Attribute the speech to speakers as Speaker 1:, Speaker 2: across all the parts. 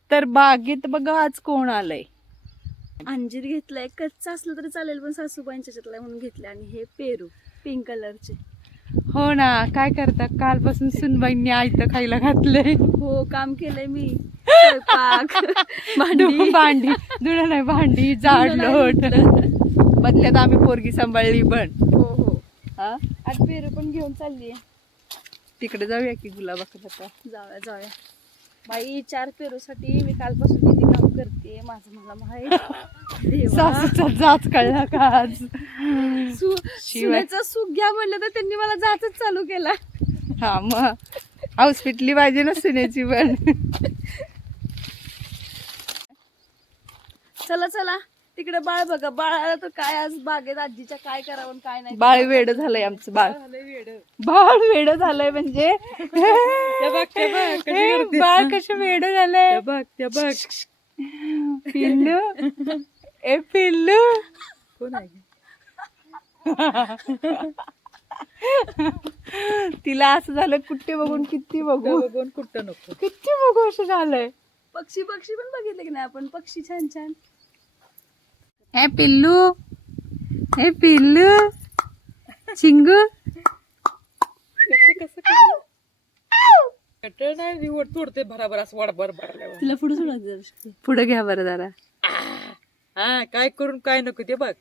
Speaker 1: तर बागेत बघा आज कोण आलंय.
Speaker 2: अंजीर घेतलाय, कच्चा असलं तरी चालेल पण सासूबाईंच्या ह्याच्यातला म्हणून घेतले. आणि हे पेरू पिंक कलरचे.
Speaker 1: हो ना, काय करता, कालपासून सुनबाईंनी आयतं खायला घातलंय.
Speaker 2: हो, काम केलंय मी. स्वयंपाक,
Speaker 1: भांडी धुणं नाही, भांडी झाडलोट बदल्यात आम्ही पोरगी सांभाळली पण.
Speaker 2: हो हो.
Speaker 1: हा,
Speaker 2: आज पेरू पण घेऊन चालली आहे.
Speaker 1: तिकडे जाऊया की गुलाबाकडे.
Speaker 2: जाऊया जाऊया. बाई 4 पेरूसाठी मी कालपासून किती काम करते माझं मला माहित. देवा,
Speaker 1: सासूचा जाच कळला का आज.
Speaker 2: सुनेचं सुख घ्या म्हणलं तर त्यांनी मला जाचच चालू केला.
Speaker 1: हा, मग हाऊस पिटली पाहिजे ना सुनेची पण.
Speaker 2: चला चला, तिकडे बाळ बघा. बाळाला तर काय आज बागेत आजीच्या काय करावं आणि काय नाही.
Speaker 1: बाळ वेड झालंय आमचं. बाळ वेड झालंय म्हणजे बाळ कसं वेड झालंय.
Speaker 3: त्या बघ
Speaker 1: पिल्लू, ए पिल्लू.
Speaker 3: कोण आहे?
Speaker 1: तिला असं झालं कुठे बघून किती बघू,
Speaker 3: बघून कुठं नको.
Speaker 1: किती बघू असं झालंय.
Speaker 2: पक्षी पक्षी पण बघितले की नाही आपण. पक्षी छान छान.
Speaker 1: ए पिल्लू, ए पिल्लू, चिंगू.
Speaker 3: कटळ नाही तोडते भराभर असं वाडभर भरल्यावर.
Speaker 2: तिला पुढे सोडायचं.
Speaker 1: पुढे घ्या बरं जरा.
Speaker 3: हा, काय करून काय नको ते बघ.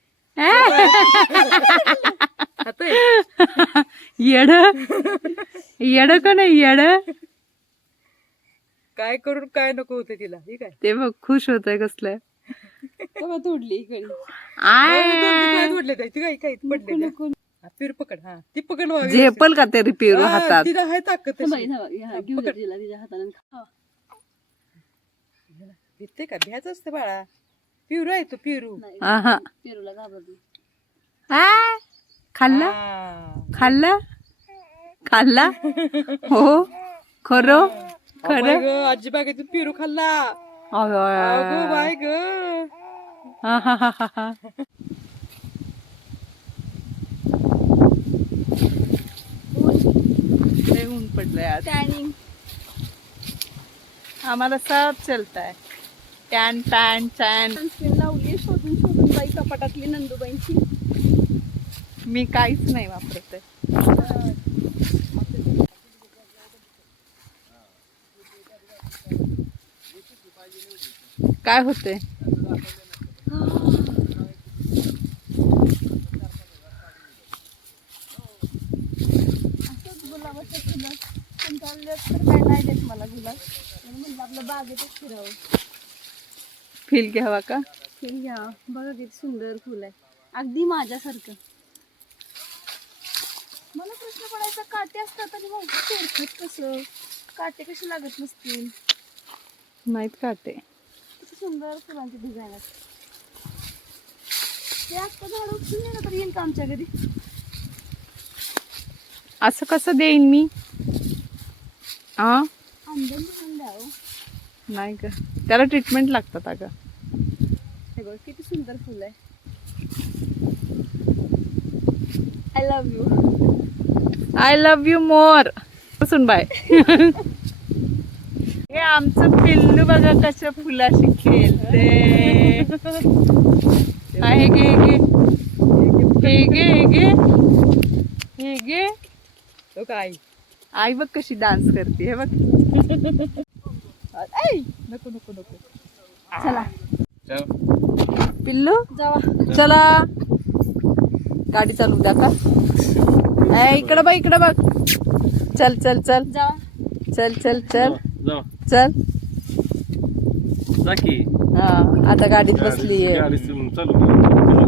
Speaker 1: येड येड का नाही येड.
Speaker 3: काय करून काय नको होते तिला. ठीक आहे,
Speaker 1: ते बघ खुश होतय कसलं.
Speaker 2: तेव्हा तोडली इकडे.
Speaker 3: तोडले ती काय काय पडले. पेरू पकड. हा, ती पकड.
Speaker 1: झेपल का तरी पेरू हातात.
Speaker 3: तिला आहे ताकद तशी.
Speaker 2: घेऊ दे तिला तिच्या हाताने.
Speaker 3: भीते का? भ्याच असते बाळा. पेरू आहे तो पेरू.
Speaker 1: आहा.
Speaker 2: पेरूला घाबरली.
Speaker 1: खाल्ला
Speaker 3: हा.
Speaker 1: खाल्ला खाल्ला. हो, खरं खरं.
Speaker 3: ग आजी बागेतून पेरू खाल्ला.
Speaker 1: अगं
Speaker 3: अगो बाय ग.
Speaker 1: ऊन पडलंय आज.
Speaker 2: टॅनिंग.
Speaker 1: आम्हाला सब चलताय. Tan pan tan.
Speaker 2: सनस्क्रीन लावली शोधून शोधून बाई कपाटातली नंदूबाईंची.
Speaker 1: मी काहीच नाही वापरत. काय होतंय?
Speaker 2: गुलाबाच्या फुलं तर काय नाही देत मला गुलाब. म्हणलं आपलं बागेतच फिरावं.
Speaker 1: फील घ्यावा का?
Speaker 2: फुल घ्या. बघा किती सुंदर फुल आहे. अगदी माझ्यासारखं. मला प्रश्न पडायचा, काटे असतात आणि मग तोडतात कसं? काटे कसे लागत नसतील?
Speaker 1: नाहीत काटे.
Speaker 2: किती सुंदर फुलांची डिझाईन असते. ते आता झाड उचलून नाही ना तर येईल का आमच्या घरी?
Speaker 1: असं कसं देईन मी?
Speaker 2: आंबे म्हणून द्यावं.
Speaker 1: नाही का, त्याला ट्रीटमेंट लागतात अगं.
Speaker 2: हे बघ किती सुंदर फुल आहे. I love you.
Speaker 1: I love you more. सुन बाय. हे आमचं पिल्लू बघा कसं फुलाशी खेळते. हे गे गे हे गे हे गे हे गे.
Speaker 3: तो काय?
Speaker 1: आई बघ कशी डान्स करते. हे बघ.
Speaker 3: नको नको नको.
Speaker 2: चला
Speaker 1: पिल्लू
Speaker 2: जावा.
Speaker 1: चला. गाडी चालू द्या का? इकडं बघ इकडं बघ. चल चल चल
Speaker 2: जावा.
Speaker 1: चल चल चल चल.
Speaker 4: जाकी
Speaker 1: हा, आता गाडीत बसलीये.
Speaker 4: चालू